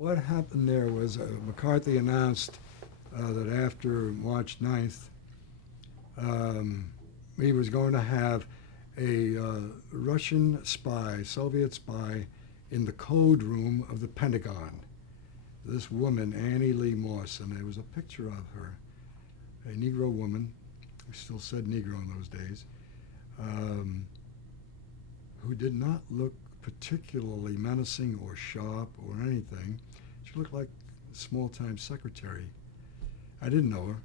What happened there was McCarthy announced that after March 9th, um, he was going to have a Russian spy, Soviet spy, in the code room of the Pentagon. This woman, Annie Lee Moss, and there was a picture of her, a Negro woman, we still said Negro in those days, who did not look particularly menacing or sharp or anything. She looked like a small-time secretary. I didn't know her.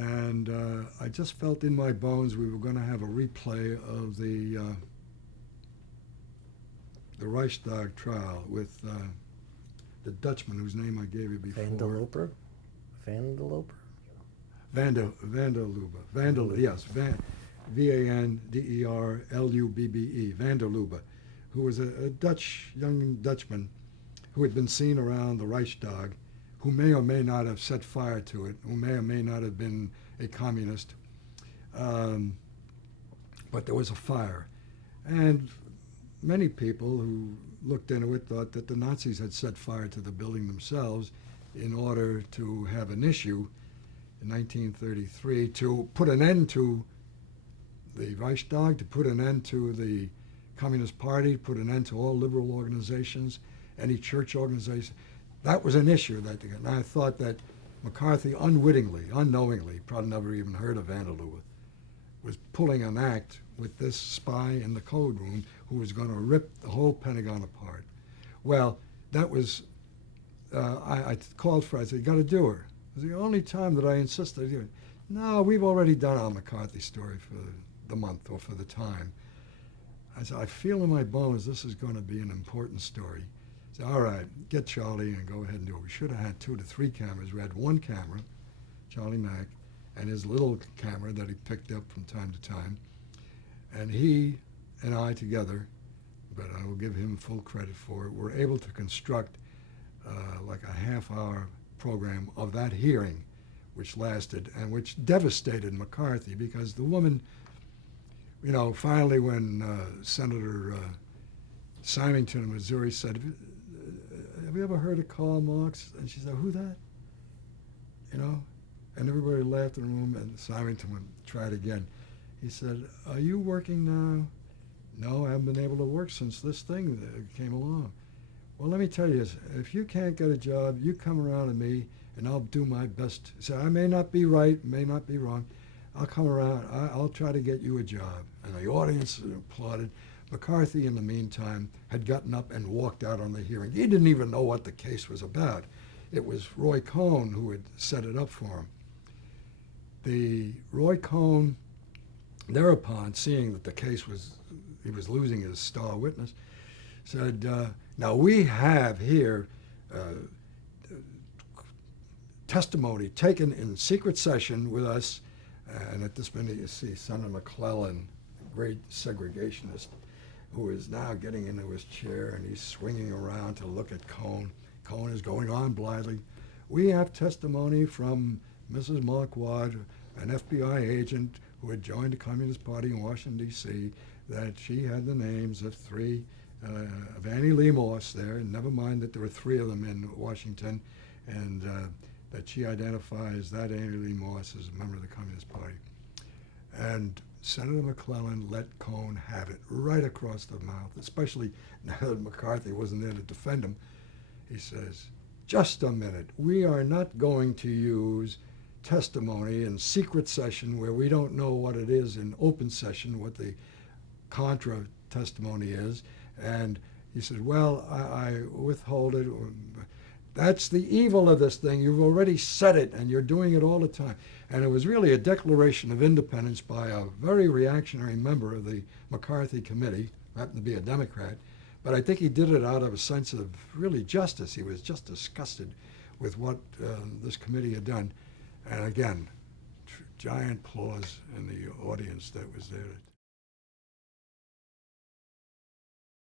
And I just felt in my bones we were going to have a replay of the Reichstag trial with the Dutchman whose name I gave you before. Vanderloper? Vanderloper? Vanderlubbe, yes, Vanderlubbe, Vanderlubbe, who was a young Dutchman who had been seen around the Reichstag, who may or may not have set fire to it, who may or may not have been a communist, but there was a fire. And many people who looked into it thought that the Nazis had set fire to the building themselves in order to have an issue in 1933 to put an end to the Reichstag, to put an end to the Communist Party, put an end to all liberal organizations, any church organization. That was an issue that, and I thought that McCarthy unwittingly, unknowingly, probably never even heard of Vanderlubbe, was pulling an act with this spy in the code room who was going to rip the whole Pentagon apart. Well, that was, I called for, I said, you got to do her. It was the only time that I insisted. No, we've already done our McCarthy story for the month or for the time. I said, I feel in my bones this is going to be an important story. I said, all right, get Charlie and go ahead and do it. We should have had 2 to 3 cameras. We had one camera, Charlie Mack, and his little camera that he picked up from time to time. And he and I together, but I will give him full credit for it, were able to construct like a half-hour program of that hearing, which lasted and which devastated McCarthy because the woman, you know, finally when Senator Symington of Missouri said, have you ever heard of Karl Marx? And she said, who that? You know? And everybody laughed in the room, and Symington would try it again. He said, are you working now? No, I haven't been able to work since this thing came along. Well, let me tell you this. If you can't get a job, you come around to me, and I'll do my best. He said, I may not be right, may not be wrong. I'll come around. I'll try to get you a job. And the audience applauded. McCarthy, in the meantime, had gotten up and walked out on the hearing. He didn't even know what the case was about. It was Roy Cohn who had set it up for him. The Roy Cohn, thereupon, seeing that the case was, he was losing his star witness, said, now we have here testimony taken in secret session with us, and at this minute you see Senator McClellan, a great segregationist, who is now getting into his chair and he's swinging around to look at Cohn. Cohn is going on blithely. We have testimony from Mrs. Marquardt, an FBI agent who had joined the Communist Party in Washington, D.C., that she had the names of 3, of Annie Lee Moss there, and never mind that there were 3 of them in Washington, and that she identifies that Annie Lee Moss as a member of the Communist Party. And Senator McClellan let Cohn have it right across the mouth, especially now that McCarthy wasn't there to defend him. He says, just a minute, we are not going to use testimony in secret session where we don't know what it is in open session, what the contra testimony is. And he said, well, I withhold it. That's the evil of this thing. You've already said it, and you're doing it all the time. And it was really a declaration of independence by a very reactionary member of the McCarthy committee, happened to be a Democrat, but I think he did it out of a sense of really justice. He was just disgusted with what this committee had done. And again, giant applause in the audience that was there.